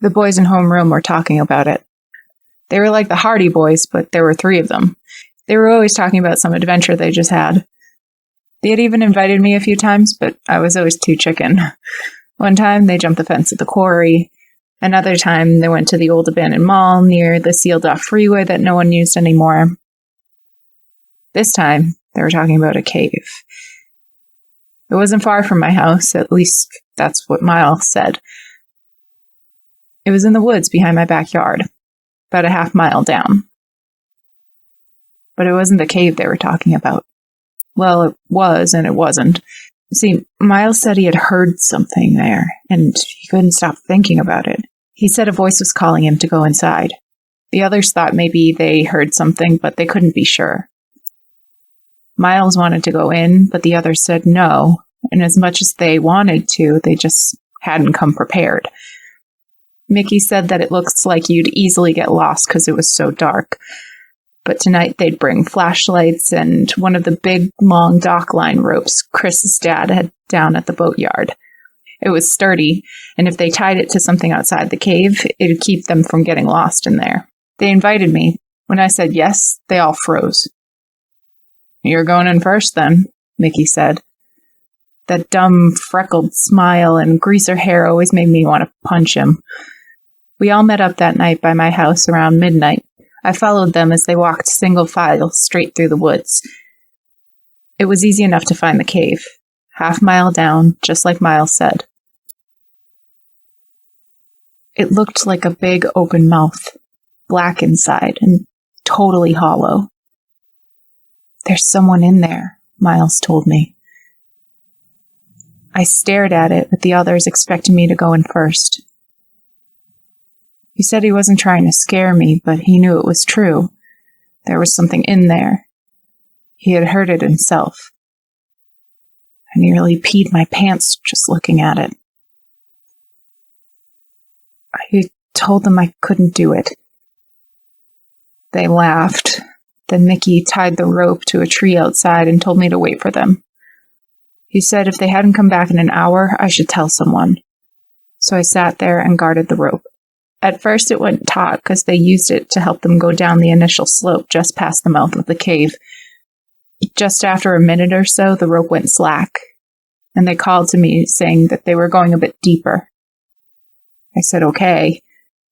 The boys in homeroom were talking about it. They were like the Hardy Boys, but there were 3 of them. They were always talking about some adventure they just had. They had even invited me a few times, but I was always too chicken. One time, they jumped the fence at the quarry. Another time, they went to the old abandoned mall near the sealed-off freeway that no one used anymore. This time, they were talking about a cave. It wasn't far from my house, at least that's what Miles said. It was in the woods behind my backyard, about a half-mile down. But it wasn't the cave they were talking about. Well, it was and it wasn't. See, Miles said he had heard something there, and he couldn't stop thinking about it. He said a voice was calling him to go inside. The others thought maybe they heard something, but they couldn't be sure. Miles wanted to go in, but the others said no, and as much as they wanted to, they just hadn't come prepared. Mickey said that it looks like you'd easily get lost because it was so dark. But tonight they'd bring flashlights and one of the big, long dock line ropes Chris's dad had down at the boatyard. It was sturdy, and if they tied it to something outside the cave, it'd keep them from getting lost in there. They invited me. When I said yes, they all froze. "You're going in first, then," Mickey said. That dumb, freckled smile and greaser hair always made me want to punch him. We all met up that night by my house around midnight. I followed them as they walked single file straight through the woods. It was easy enough to find the cave, half-mile down, just like Miles said. It looked like a big open mouth, black inside and totally hollow. "There's someone in there," Miles told me. I stared at it, with the others expecting me to go in first. He said he wasn't trying to scare me, but he knew it was true. There was something in there. He had heard it himself. I nearly peed my pants just looking at it. I told them I couldn't do it. They laughed. Then Mickey tied the rope to a tree outside and told me to wait for them. He said if they hadn't come back in an hour, I should tell someone. So I sat there and guarded the rope. At first it went taut because they used it to help them go down the initial slope just past the mouth of the cave. Just after a minute or so, the rope went slack, and they called to me saying that they were going a bit deeper. I said okay,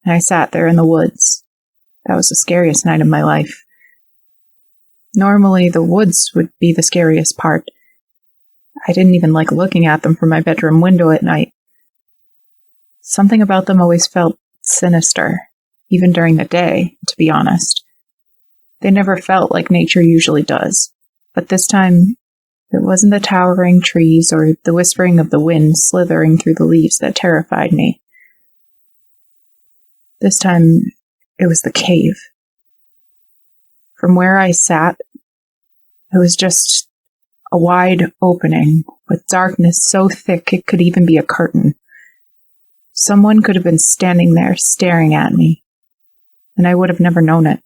and I sat there in the woods. That was the scariest night of my life. Normally, the woods would be the scariest part. I didn't even like looking at them from my bedroom window at night. Something about them always felt sinister, even during the day, to be honest. They never felt like nature usually does, but this time, it wasn't the towering trees or the whispering of the wind slithering through the leaves that terrified me. This time, it was the cave. From where I sat, it was just a wide opening with darkness so thick it could even be a curtain. Someone could have been standing there staring at me, and I would have never known it.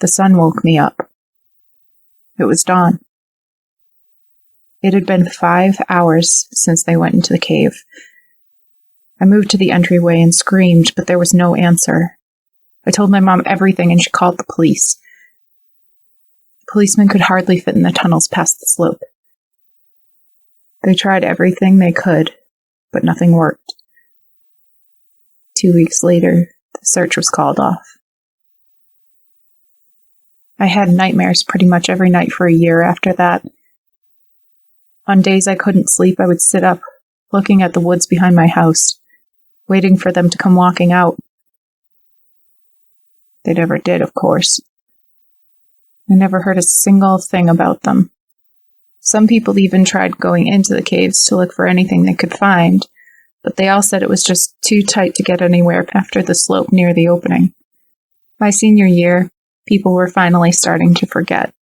The sun woke me up. It was dawn. It had been 5 hours since they went into the cave. I moved to the entryway and screamed, but there was no answer. I told my mom everything, and she called the police. The policemen could hardly fit in the tunnels past the slope. They tried everything they could, but nothing worked. 2 weeks later, the search was called off. I had nightmares pretty much every night for a year after that. On days I couldn't sleep, I would sit up, looking at the woods behind my house, waiting for them to come walking out. They never did, of course. I never heard a single thing about them. Some people even tried going into the caves to look for anything they could find, but they all said it was just too tight to get anywhere after the slope near the opening. My senior year, people were finally starting to forget.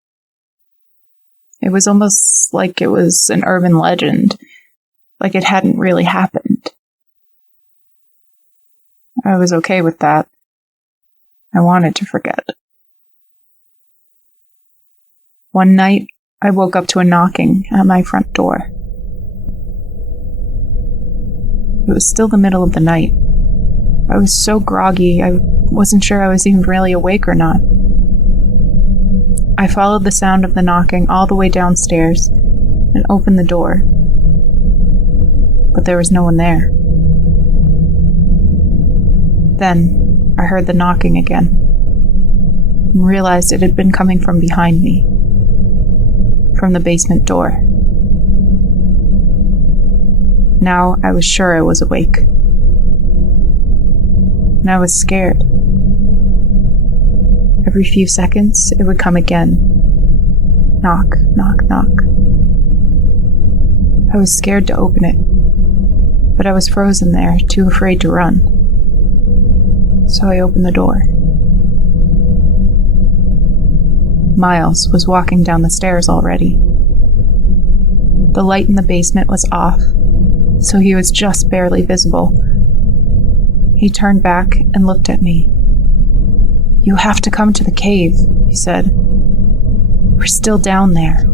It was almost like it was an urban legend, like it hadn't really happened. I was okay with that. I wanted to forget. One night, I woke up to a knocking at my front door. It was still the middle of the night. I was so groggy, I wasn't sure I was even really awake or not. I followed the sound of the knocking all the way downstairs and opened the door. But there was no one there. Then I heard the knocking again and realized it had been coming from behind me, from the basement door. Now I was sure I was awake. And I was scared. Every few seconds, it would come again. Knock, knock, knock. I was scared to open it, but I was frozen there, too afraid to run. So I opened the door. Miles was walking down the stairs already. The light in the basement was off, so he was just barely visible. He turned back and looked at me. "You have to come to the cave," he said. "We're still down there."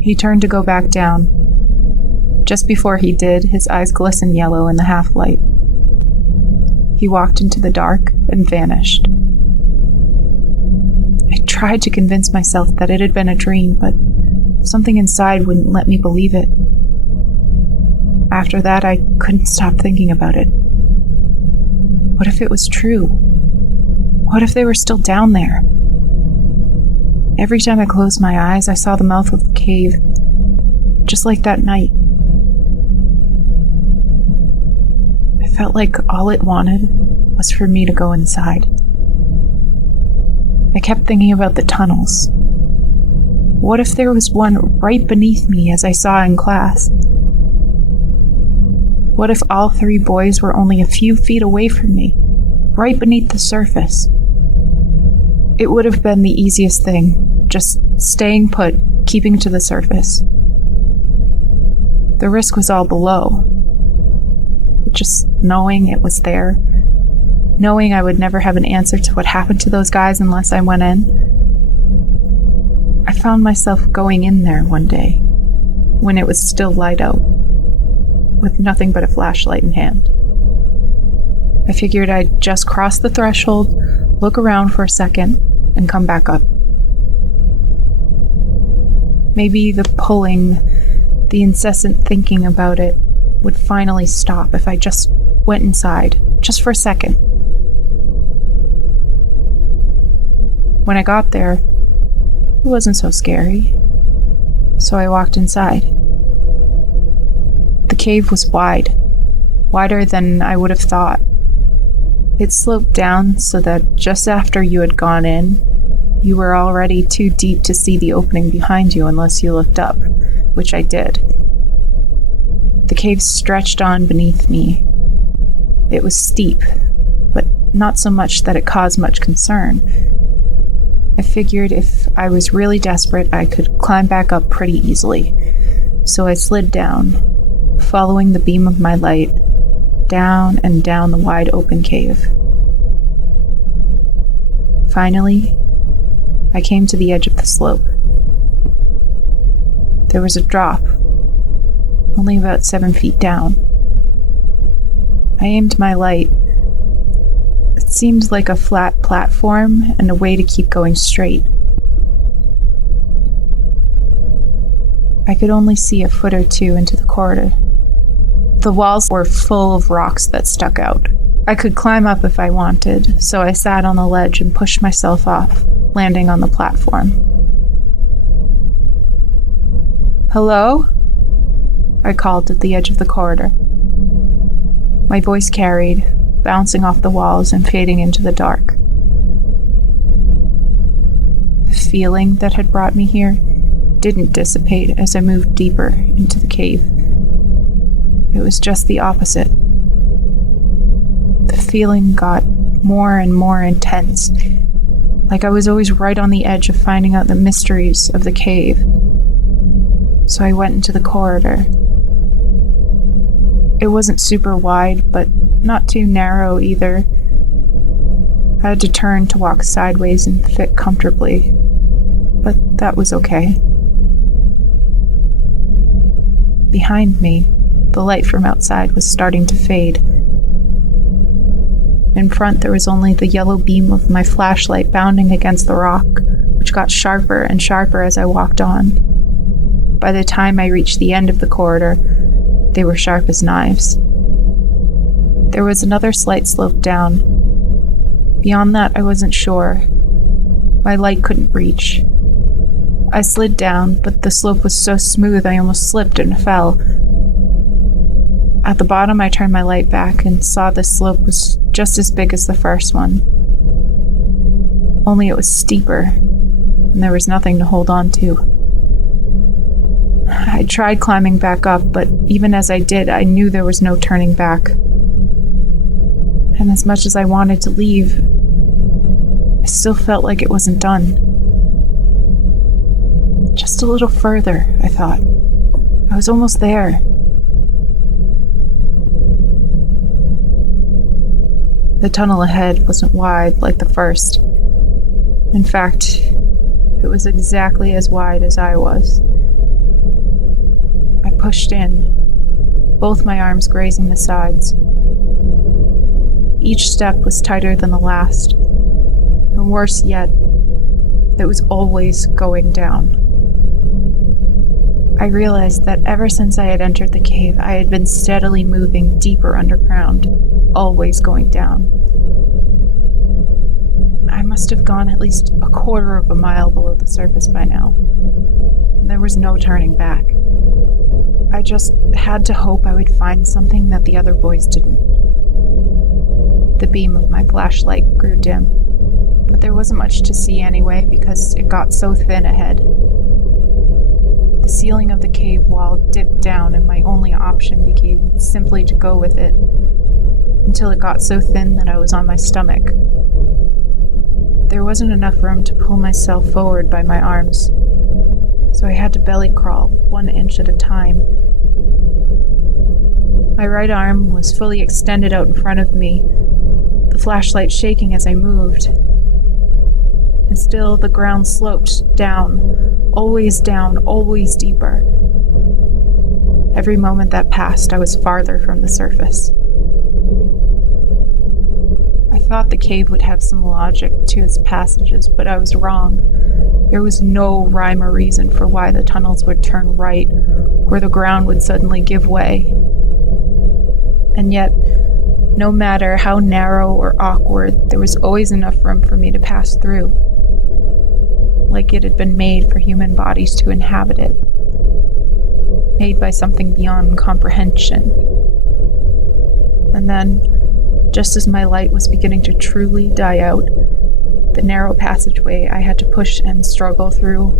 He turned to go back down. Just before he did, his eyes glistened yellow in the half-light. He walked into the dark and vanished. I tried to convince myself that it had been a dream, but something inside wouldn't let me believe it. After that, I couldn't stop thinking about it. What if it was true? What if they were still down there? Every time I closed my eyes, I saw the mouth of the cave, just like that night. I felt like all it wanted was for me to go inside. I kept thinking about the tunnels. What if there was one right beneath me as I saw in class? What if all three boys were only a few feet away from me, right beneath the surface? It would have been the easiest thing, just staying put, keeping to the surface. The risk was all below. Just knowing it was there, knowing I would never have an answer to what happened to those guys unless I went in. I found myself going in there one day, when it was still light out, with nothing but a flashlight in hand. I figured I'd just cross the threshold, look around for a second, and come back up. Maybe the pulling, the incessant thinking about it would finally stop if I just went inside, just for a second. When I got there, it wasn't so scary, so I walked inside. The cave was wide, wider than I would have thought. It sloped down so that just after you had gone in, you were already too deep to see the opening behind you unless you looked up, which I did. The cave stretched on beneath me. It was steep, but not so much that it caused much concern. I figured if I was really desperate, I could climb back up pretty easily. So I slid down, following the beam of my light, down and down the wide open cave. Finally, I came to the edge of the slope. There was a drop, only about 7 feet down. I aimed my light. It seemed like a flat platform and a way to keep going straight. I could only see a foot or two into the corridor. The walls were full of rocks that stuck out. I could climb up if I wanted, so I sat on the ledge and pushed myself off, landing on the platform. "Hello?" I called at the edge of the corridor. My voice carried, bouncing off the walls and fading into the dark. The feeling that had brought me here didn't dissipate as I moved deeper into the cave. It was just the opposite. The feeling got more and more intense, like I was always right on the edge of finding out the mysteries of the cave. So I went into the corridor. It wasn't super wide, but not too narrow either. I had to turn to walk sideways and fit comfortably, but that was okay. Behind me, the light from outside was starting to fade. In front, there was only the yellow beam of my flashlight bounding against the rock, which got sharper and sharper as I walked on. By the time I reached the end of the corridor, they were sharp as knives. There was another slight slope down. Beyond that, I wasn't sure. My light couldn't reach. I slid down, but the slope was so smooth I almost slipped and fell. At the bottom, I turned my light back and saw the slope was just as big as the first one. Only it was steeper, and there was nothing to hold on to. I tried climbing back up, but even as I did, I knew there was no turning back. And as much as I wanted to leave, I still felt like it wasn't done. Just a little further, I thought. I was almost there. The tunnel ahead wasn't wide like the first. In fact, it was exactly as wide as I was. I pushed in, both my arms grazing the sides. Each step was tighter than the last, and worse yet, it was always going down. I realized that ever since I had entered the cave, I had been steadily moving deeper underground, always going down. I must have gone at least a quarter of a mile below the surface by now. There was no turning back. I just had to hope I would find something that the other boys didn't. The beam of my flashlight grew dim, but there wasn't much to see anyway because it got so thin ahead. The ceiling of the cave wall dipped down and my only option became simply to go with it, until it got so thin that I was on my stomach. There wasn't enough room to pull myself forward by my arms, so I had to belly crawl 1 inch at a time. My right arm was fully extended out in front of me, the flashlight shaking as I moved. And still the ground sloped down, always deeper. Every moment that passed, I was farther from the surface. I thought the cave would have some logic to its passages, but I was wrong. There was no rhyme or reason for why the tunnels would turn right, or the ground would suddenly give way. And yet, no matter how narrow or awkward, there was always enough room for me to pass through, like it had been made for human bodies to inhabit it, made by something beyond comprehension. And then, just as my light was beginning to truly die out, the narrow passageway I had to push and struggle through,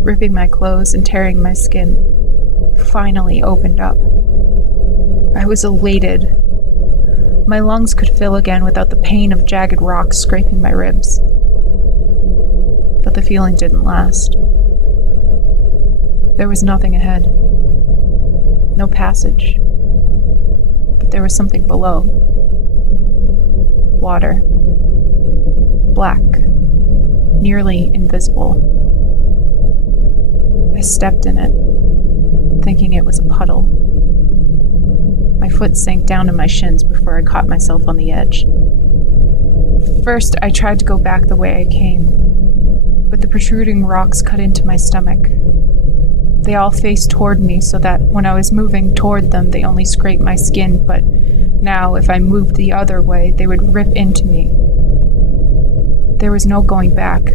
ripping my clothes and tearing my skin, finally opened up. I was elated. My lungs could fill again without the pain of jagged rocks scraping my ribs. But the feeling didn't last. There was nothing ahead. No passage. But there was something below. Water. Black. Nearly invisible. I stepped in it, thinking it was a puddle. My foot sank down to my shins before I caught myself on the edge. First, I tried to go back the way I came, but the protruding rocks cut into my stomach. They all faced toward me so that when I was moving toward them, they only scraped my skin, but now, if I moved the other way, they would rip into me. There was no going back.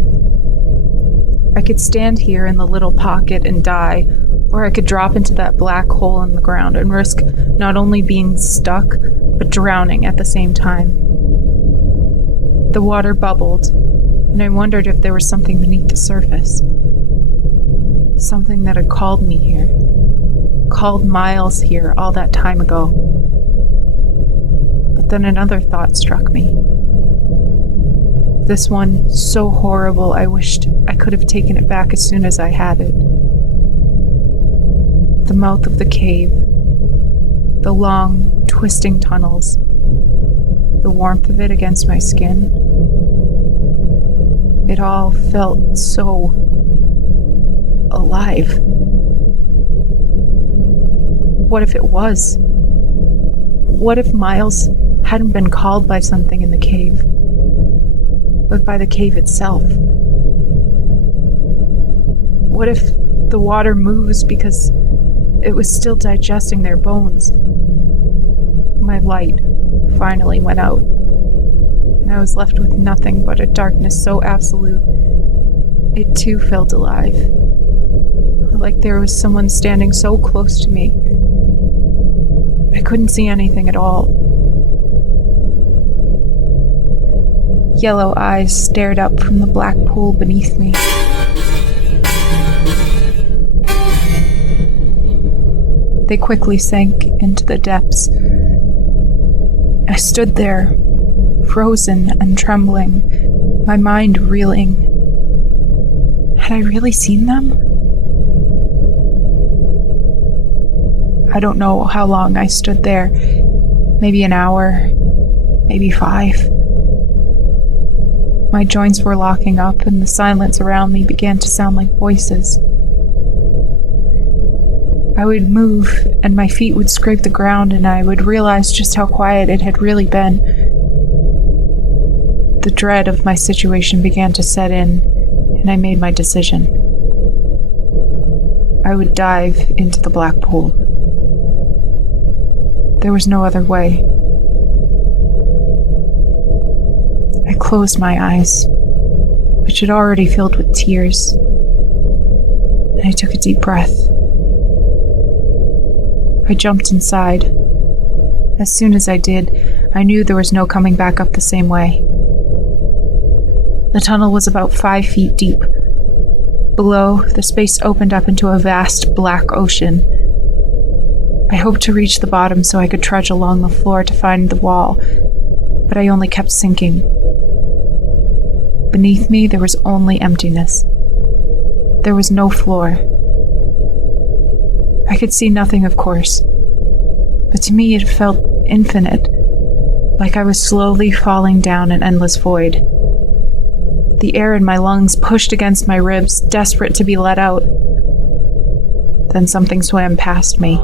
I could stand here in the little pocket and die, or I could drop into that black hole in the ground and risk not only being stuck, but drowning at the same time. The water bubbled, and I wondered if there was something beneath the surface. Something that had called me here. Called Miles here all that time ago. But then another thought struck me. This one so horrible I wished I could have taken it back as soon as I had it. The mouth of the cave. The long, twisting tunnels. The warmth of it against my skin. It all felt so alive. what if it was? What if Miles hadn't been called by something in the cave, but by the cave itself? What if the water moves because it was still digesting their bones? My light finally went out, and I was left with nothing but a darkness so absolute, it too felt alive. Like there was someone standing so close to me. I couldn't see anything at all. Yellow eyes stared up from the black pool beneath me. They quickly sank into the depths. I stood there, frozen and trembling, my mind reeling. Had I really seen them? I don't know how long I stood there. Maybe an hour, maybe 5. My joints were locking up, and the silence around me began to sound like voices. I would move, and my feet would scrape the ground, and I would realize just how quiet it had really been. The dread of my situation began to set in, and I made my decision. I would dive into the black pool. There was no other way. I closed my eyes, which had already filled with tears, and I took a deep breath. I jumped inside. As soon as I did, I knew there was no coming back up the same way. The tunnel was about 5 feet deep. Below, the space opened up into a vast black ocean. I hoped to reach the bottom so I could trudge along the floor to find the wall, but I only kept sinking. Beneath me, there was only emptiness. There was no floor. I could see nothing, of course, but to me it felt infinite, like I was slowly falling down an endless void. The air in my lungs pushed against my ribs, desperate to be let out. Then something swam past me.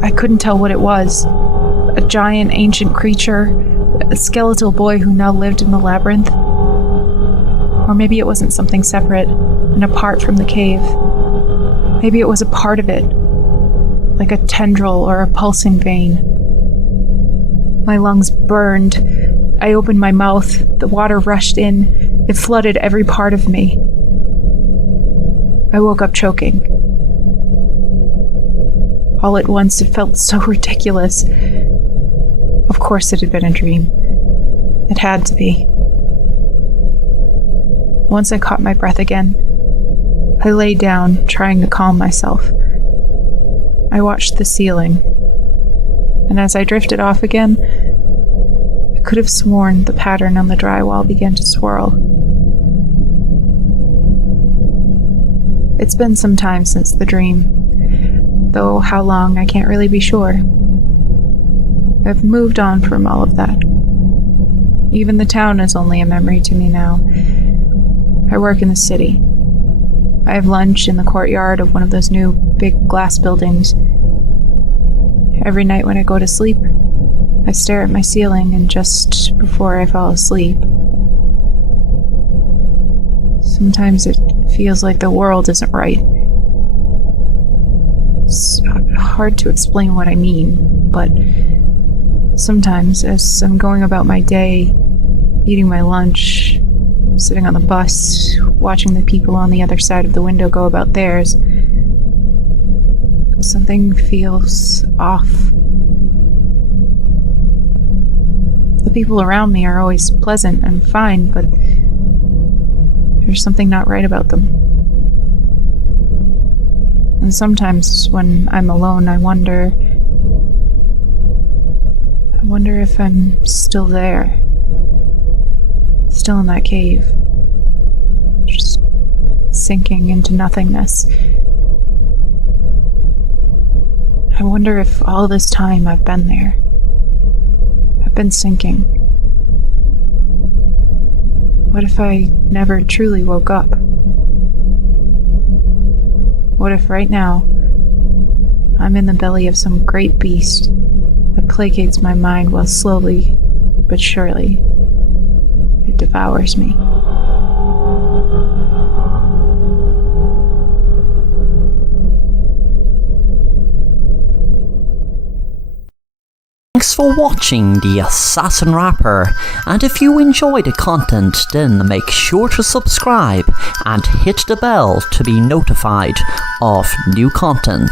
I couldn't tell what it was. A giant, ancient creature, a skeletal boy who now lived in the labyrinth. Or maybe it wasn't something separate and apart from the cave. Maybe it was a part of it, like a tendril or a pulsing vein. My lungs burned. I opened my mouth. The water rushed in. It flooded every part of me. I woke up choking. All at once, it felt so ridiculous. Of course it had been a dream. It had to be. Once I caught my breath again, I lay down, trying to calm myself. I watched the ceiling, and as I drifted off again, I could have sworn the pattern on the drywall began to swirl. It's been some time since the dream, though how long I can't really be sure. I've moved on from all of that. Even the town is only a memory to me now. I work in the city. I have lunch in the courtyard of one of those new big glass buildings. Every night when I go to sleep, I stare at my ceiling, and just before I fall asleep, sometimes it feels like the world isn't right. It's hard to explain what I mean, but sometimes as I'm going about my day, eating my lunch, sitting on the bus, watching the people on the other side of the window go about theirs, something feels off. The people around me are always pleasant and fine, but there's something not right about them. And sometimes when I'm alone, I wonder if I'm still there. Still in that cave. Just sinking into nothingness. I wonder if all this time I've been there. I've been sinking. What if I never truly woke up? What if right now I'm in the belly of some great beast that placates my mind while slowly but surely it devours me? Thanks for watching The Assassin Rapper, and if you enjoy the content, then make sure to subscribe and hit the bell to be notified of new content.